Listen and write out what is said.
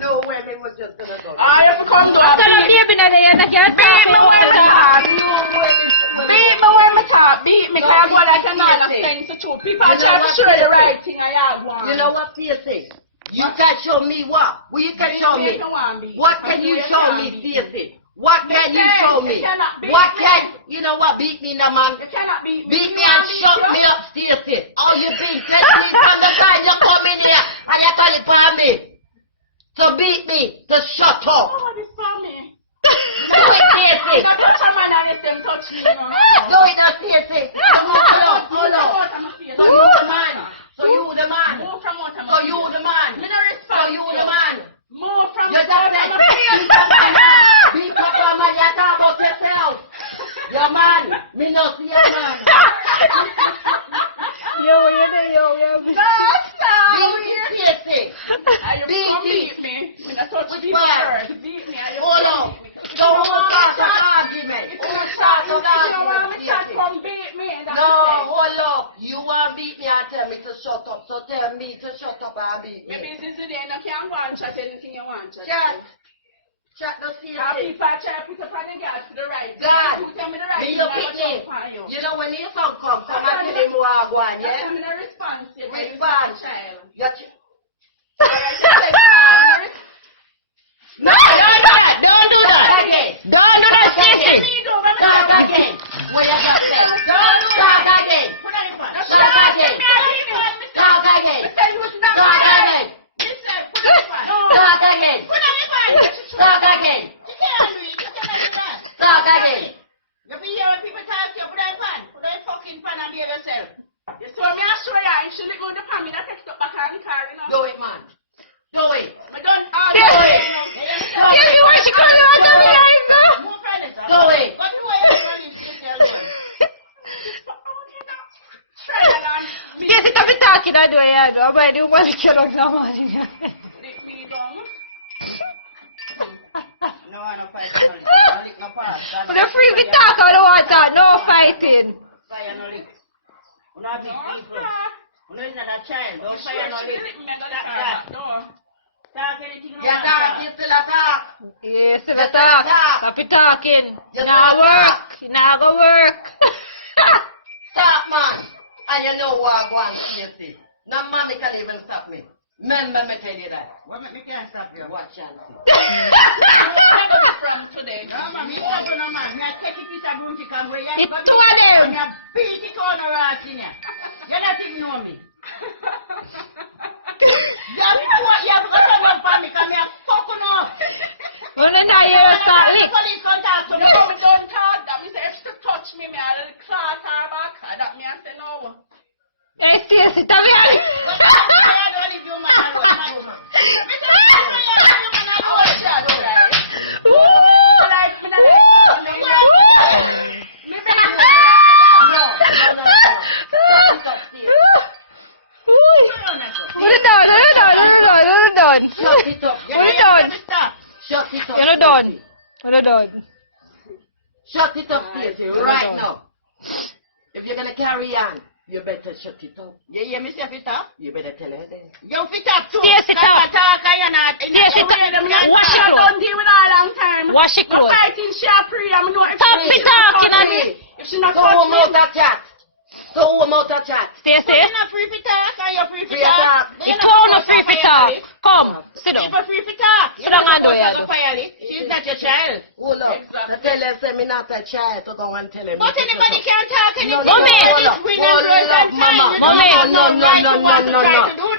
No way, me was just gonna go. I am come to After the baby na yan, can't beat me when I talk. No way. Beat me when I talk. Beat me because I go like a man of sense to truth. People are trying to show the right thing I have one. You know what Stacey? You can show me what? Well, you can show me. What can you show me, Stacey? What can you show me? What can, you know what, beat me now, man. You cannot beat me. Beat me and shut me up, Stacey. All you big telling me from the time you come in here and you call it for me. So beat me, to shut up. Oh, this for me. Do it, Stacey. You touch a man and let them touch me, you know. Do it, Stacey. Hold on. So you the man. So you the man. Move from what I'm So you the man. Me no respect So you the man. Move from You just said, be papa man, you talk about yourself. Your man, me no see your man. Yo. Stop. You Stacey. Beat me. When I touch Which me one? first. Beat me. Hold on. Don't start an argument. If you don't want me to come beat me. No, hold up. You want to beat me and tell me to shut up. So tell me to shut up and beat me. Maybe this is the day you can't go and chat anything you want. Chat no see How people try to put up on the gas to the right. God, You tell me the right me thing, look I at will me. jump on you. You know when your son come and tell him what I want, That's yeah? me the response. Response. Child. No, don't do that again. Don't do that, Stacey. Start again. What you just said. Don't do that again. Start again. Start again. Start again. Start again. Start again. Start again. You be here when people talk to you, put that pan. Put that fucking pan and be yourself. You told me I show you, and she look on the pan, me that text up back on the car, you know. Do it, man. Do it. I don't all Do it. You want to call you out of here, I go. Move from it. Do it. But no, I don't want you to tell one. Try that on. Stacey, stop talking that way, I know. But you want to kill us now, man. No, I don't fight. No pass. For the free we talk on the water, no fighting. Fire no lick. You know big people. You know it's not a child. Don't fire no lick. Talk anything you You talk, you still a talk. Yes, still a talk. Stop it talking. You Nah still work. Nah go work. Stop, man. And you know what I want, Stacey. No man can even stop me. Remember me tell you that. What make me can't stop you? Watch and see. From today. No, man, me stop you no man. Me a take it to a room to come where you It's go two of them. and you beat it on the rat in here. You don't even know me. You have to go to one for me because me a fucking up. When I hear us start The lick. police come talk to me. No, me don't talk that. Me say if you touch me, me a little class her back. That me a say no. Hey, Stacey, tell me. Put it down. Shut it up. Put it down. Shut it up. You're done. Put it down. Shut it up, Stacey, right now. If you're gonna carry on, you better shut it up. You hear me say fit up? You better tell her then. You fit up too. Stacey, Never talk and you're not. Stacey, wash I it don't deal with her a long time. Wash it I'm clothes. fighting she a free. I know if Stop she it talking touch on me. me. If she not So touch who me. out of chat? So who out of chat? Stacey, You're not free for talk or you're free for Free talk. talk. it's all no free for talk. Come, sit down. People free for talk. Sit down and do it. She's not your child. Hold up. Exactly. So tell her, say me not a child to go and tell him. But anybody can talk anything. No, Mommy. hold up. Hold up, mama. Mommy. No.